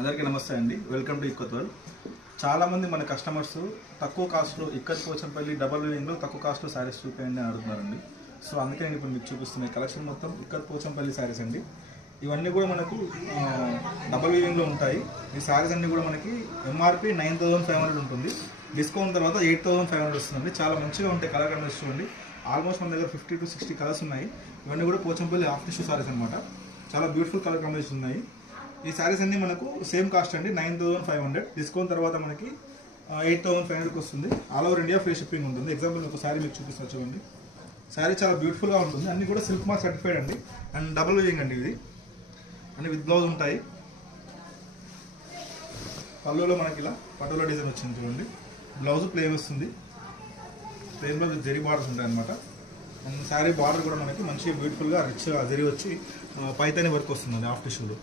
అందరికీ నమస్తే అండి. Welcome to ikat world. చాలామంది మన కస్టమర్స్ తక్కువ కాస్ట్లో ఇక్కత్ పోచంపల్లి డబల్ వీవింగ్లో తక్కువ కాస్ట్లో శారీస్ చూపించండి అని అడుగుతున్నారండి. సో అందుకే నేను ఇప్పుడు మీకు చూపిస్తున్నాయి కలెక్షన్ మొత్తం ఇక్కత్ పోచంపల్లి శారీస్ అండి. ఇవన్నీ కూడా మనకు డబల్ వీవింగ్లో ఉంటాయి. ఈ శారీస్ అన్నీ కూడా మనకి ఎంఆర్పి 9,500 ఉంటుంది. డిస్కౌంట్ తర్వాత 8,500 వస్తుందండి. చాలా మంచిగా ఉంటాయి కలర్ కాంబినేషన్ చూడండి. ఆల్మోస్ట్ మన దగ్గర 50 to 60 కలర్స్ ఉన్నాయి. ఇవన్నీ కూడా పోచంపల్లి హాఫ్ టిష్యూ శారీస్ అనమాట. చాలా బ్యూటిఫుల్ కలర్ కాంబినేషన్ ఉన్నాయి. ఈ శారీస్ అన్నీ మనకు సేమ్ కాస్ట్ అండి, 9,500. డిస్కౌంట్ తర్వాత మనకి 8,500కి వస్తుంది. All over India free shipping ఉంటుంది. ఎగ్జాంపుల్ ఒక శారీ మీకు చూపిస్తాను చూడండి. శారీ చాలా బ్యూటిఫుల్గా ఉంటుంది. అన్నీ కూడా సిల్క్ మార్క్ సర్టిఫైడ్ అండి. అండ్ డబుల్ వీవింగ్ అండి. ఇది అన్ని విత్ బ్లౌజ్ ఉంటాయి. పళ్ళులో మనకి ఇలా పట్టులో డిజైన్ వచ్చింది చూడండి. బ్లౌజ్ ప్లెయిన్ వస్తుంది. ప్లెయిన్ బ్లౌజ్ జరీ బార్డర్స్ ఉంటాయి అనమాట. అండ్ శారీ బార్డర్ కూడా మనకి మంచిగా బ్యూటిఫుల్గా రిచ్గా జరీ వచ్చి పైతాని వర్క్ వస్తుందండి హాఫ్ టిష్యూలో.